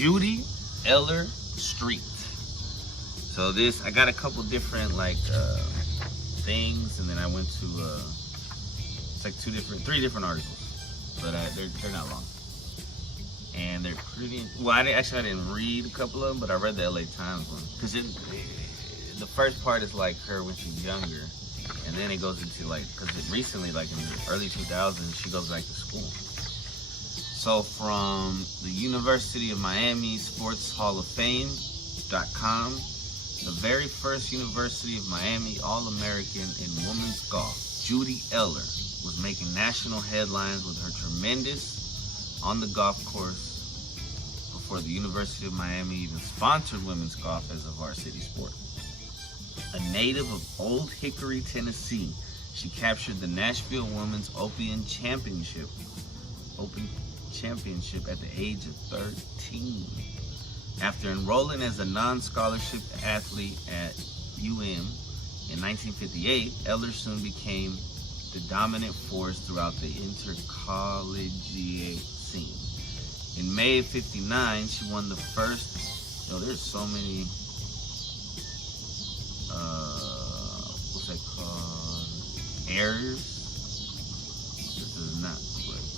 Judy Eller Street. So this, I got a couple different like things, and then I went to it's like three different articles, but they're not long, and they're pretty. Well, I didn't read a couple of them, but I read the LA Times one because the first part is like her when she's younger, and then it goes into like because recently, like in the early 2000s, she goes back to school. So from the University of Miami Sports Hall of Fame.com, the very first University of Miami All-American in women's golf, Judy Eller, was making national headlines with her tremendous on the golf course before the University of Miami even sponsored women's golf as a varsity sport. A native of Old Hickory, Tennessee, she captured the Nashville Women's Open Championship at the age of 13. After enrolling as a non-scholarship athlete at UM in 1958, Eller soon became the dominant force throughout the intercollegiate scene. In May of '59, she won the first, there's so many, what's that called, errors? This is not,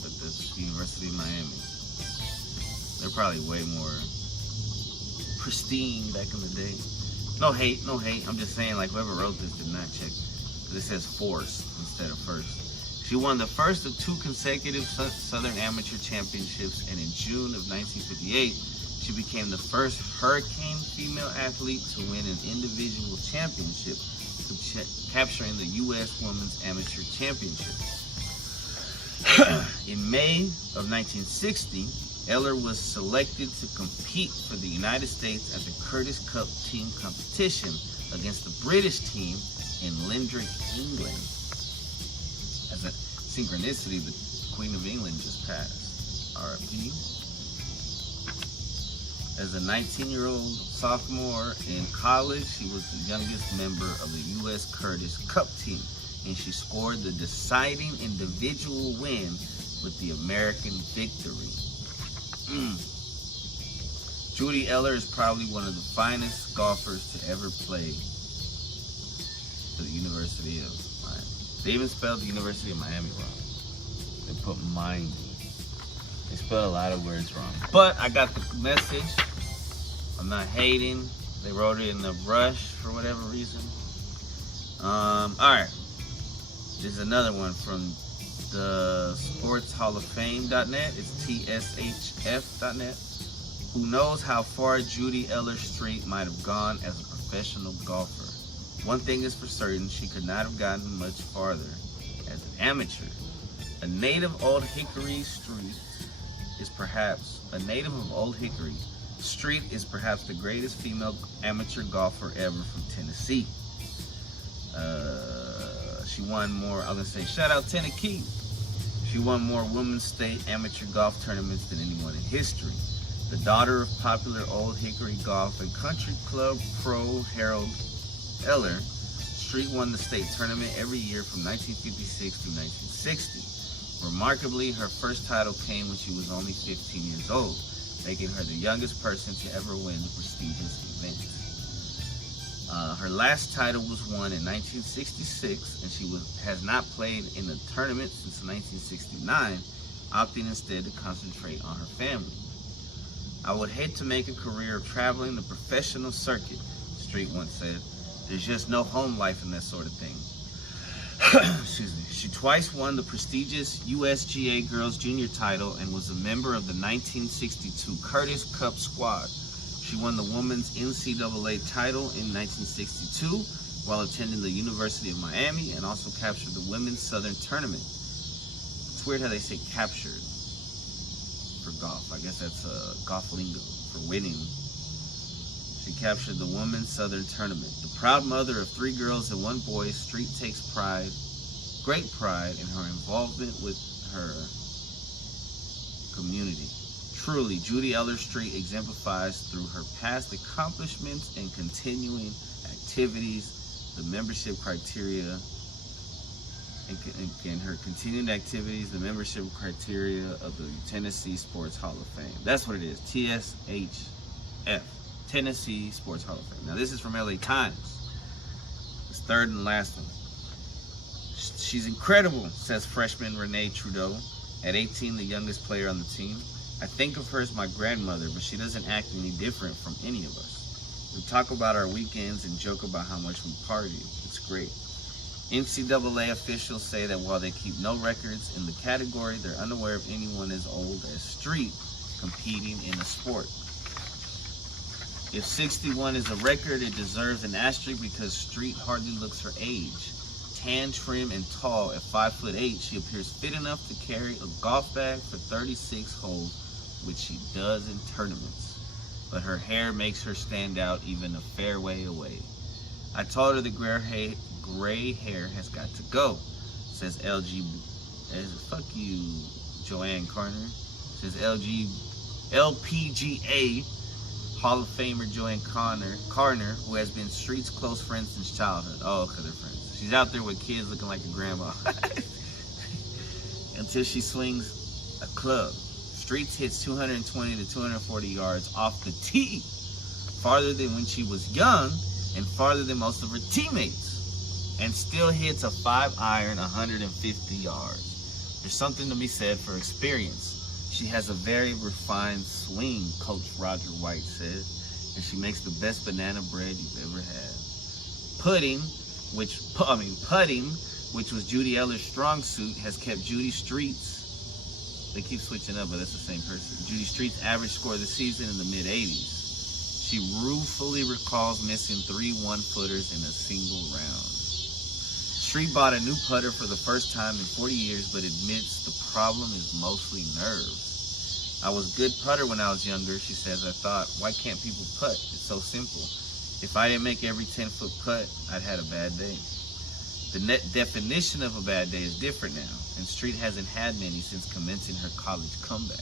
but this University of Miami. They're probably way more pristine back in the day. No hate. I'm just saying, like, whoever wrote this did not check. Because it says force instead of first. She won the first of 2 consecutive Southern Amateur Championships, and in June of 1958, she became the first Hurricane female athlete to win an individual championship, capturing the U.S. Women's Amateur Championship. In May of 1960, Eller was selected to compete for the United States at the Curtis Cup team competition against the British team in Limerick, England. As a synchronicity, the Queen of England just passed. R.I.P. As a 19-year-old sophomore in college, she was the youngest member of the U.S. Curtis Cup team, and she scored the deciding individual win with the American victory. Judy Eller is probably one of the finest golfers to ever play for the University of Miami. They even spelled the University of Miami wrong. They put Miami. They spelled a lot of words wrong. But I got the message. I'm not hating. They wrote it in a rush for whatever reason. Alright. This is another one from the Sports Hall of Fame.net. It's TSHF.net. Who knows how far Judy Eller Street might have gone as a professional golfer. One thing is for certain, she could not have gotten much farther as an amateur. A native of Old Hickory Street is perhaps the greatest female amateur golfer ever from Tennessee. She won more, I'm gonna say shout out Tennessee. She won more women's state amateur golf tournaments than anyone in history. The daughter of popular Old Hickory Golf and Country Club pro Harold Eller, Street won the state tournament every year from 1956 to 1960. Remarkably, her first title came when she was only 15 years old, making her the youngest person to ever win the prestigious event. Her last title was won in 1966, and she has not played in a tournament since 1969, opting instead to concentrate on her family. I would hate to make a career of traveling the professional circuit, Street once said. There's just no home life in that sort of thing. Excuse me. She twice won the prestigious USGA Girls Junior title and was a member of the 1962 Curtis Cup squad. She won the women's NCAA title in 1962 while attending the University of Miami, and also captured the women's Southern tournament. It's weird how they say captured for golf. I guess that's golf lingo for winning. She captured the women's Southern tournament. The proud mother of 3 girls and 1 boy, Street takes great pride in her involvement with her community. Truly, Judy Eller Street exemplifies through her past accomplishments and continuing activities the membership criteria and her continued activities, the membership criteria of the Tennessee Sports Hall of Fame. That's what it is, TSHF, Tennessee Sports Hall of Fame. Now this is from LA Times. It's third and last one. She's incredible, says freshman Renee Trudeau, at 18, the youngest player on the team. I think of her as my grandmother, but she doesn't act any different from any of us. We talk about our weekends and joke about how much we party. It's great. NCAA officials say that while they keep no records in the category, they're unaware of anyone as old as Street competing in a sport. If 61 is a record, it deserves an asterisk because Street hardly looks her age. Tan, trim, and tall, at 5'8", she appears fit enough to carry a golf bag for 36 holes, which she does in tournaments. But her hair makes her stand out even a fair way away. I told her the gray hair has got to go, says fuck you, Joanne Carner, says LPGA Hall of Famer Joanne Carner, who has been Street's close friend since childhood. Oh, okay, they're friends. She's out there with kids looking like a grandma. Until she swings a club. Streets hits 220 to 240 yards off the tee, farther than when she was young and farther than most of her teammates, and still hits a 5-iron 150 yards. There's something to be said for experience. She has a very refined swing, Coach Roger White said, and she makes the best banana bread you've ever had. Putting, which was Judy Eller's strong suit, has kept Judy Street's, they keep switching up, but that's the same person, Judy Street's average score of the season in the mid-80s. She ruefully recalls missing 3 one-footers in a single round. Street bought a new putter for the first time in 40 years, but admits the problem is mostly nerves. I was a good putter when I was younger, she says. I thought, why can't people putt? It's so simple. If I didn't make every 10-foot putt, I'd had a bad day. The definition of a bad day is different now, and Street hasn't had many since commencing her college comeback.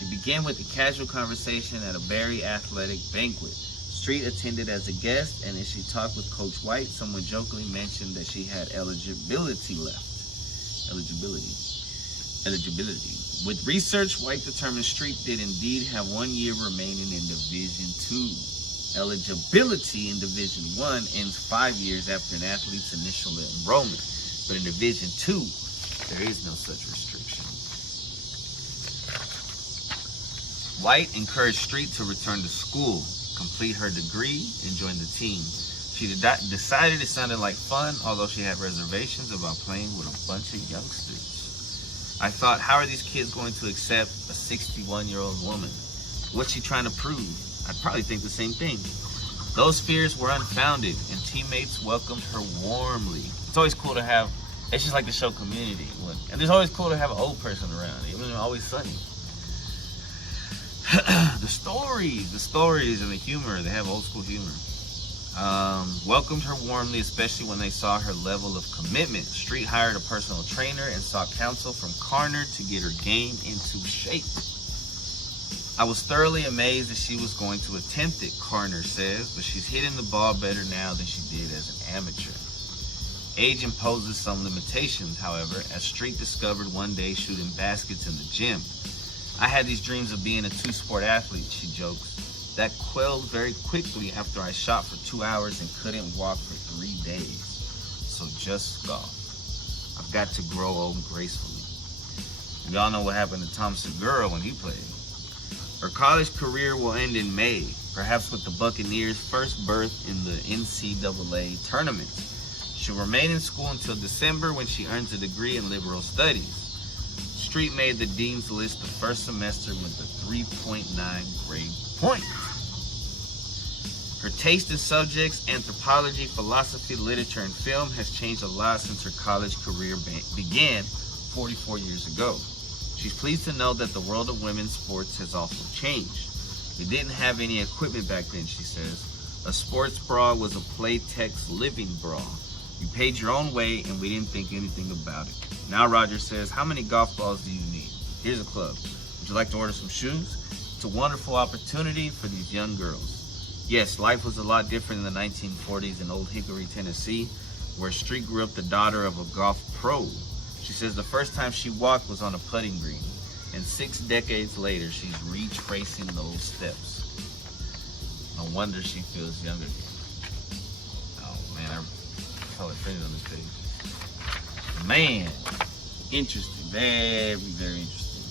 It began with a casual conversation at a very athletic banquet. Street attended as a guest, and as she talked with Coach White, someone jokingly mentioned that she had eligibility left. Eligibility. With research, White determined Street did indeed have 1 year remaining in Division II. Eligibility in Division I ends 5 years after an athlete's initial enrollment, but in Division II, there is no such restriction. White encouraged Street to return to school, complete her degree, and join the team. She decided it sounded like fun, although she had reservations about playing with a bunch of youngsters. I thought, how are these kids going to accept a 61-year-old woman? What's she trying to prove? I'd probably think the same thing. Those fears were unfounded, and teammates welcomed her warmly. It's always cool to have, it's just like the show Community. And it's always cool to have an old person around, even though it's always sunny. The stories and the humor, they have old school humor. Welcomed her warmly, especially when they saw her level of commitment. Street hired a personal trainer and sought counsel from Carner to get her game into shape. I was thoroughly amazed that she was going to attempt it, Carner says, but she's hitting the ball better now than she did as an amateur. Age imposes some limitations, however, as Street discovered one day shooting baskets in the gym. I had these dreams of being a 2-sport athlete, she jokes. That quelled very quickly after I shot for 2 hours and couldn't walk for 3 days. So just golf. I've got to grow old gracefully. We all know what happened to Tom Segura when he played. Her college career will end in May, perhaps with the Buccaneers' first berth in the NCAA tournament. She'll remain in school until December when she earns a degree in liberal studies. Street made the dean's list the first semester with a 3.9 grade point. Her taste in subjects, anthropology, philosophy, literature, and film has changed a lot since her college career began 44 years ago. She's pleased to know that the world of women's sports has also changed. We didn't have any equipment back then, she says. A sports bra was a Playtex living bra. You paid your own way and we didn't think anything about it. Now Roger says, how many golf balls do you need? Here's a club. Would you like to order some shoes? It's a wonderful opportunity for these young girls. Yes, life was a lot different in the 1940s in Old Hickory, Tennessee. where Street grew up the daughter of a golf pro. She says the first time she walked was on a putting green, and 6 decades later, she's retracing those steps. No wonder she feels younger. Oh man, I call it friends on this page. Man, interesting, very, very interesting.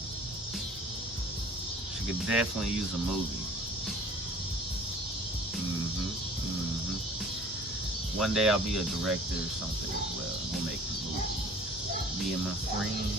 She could definitely use a movie. One day I'll be a director or something as well. We'll make a movie. Me and my friends.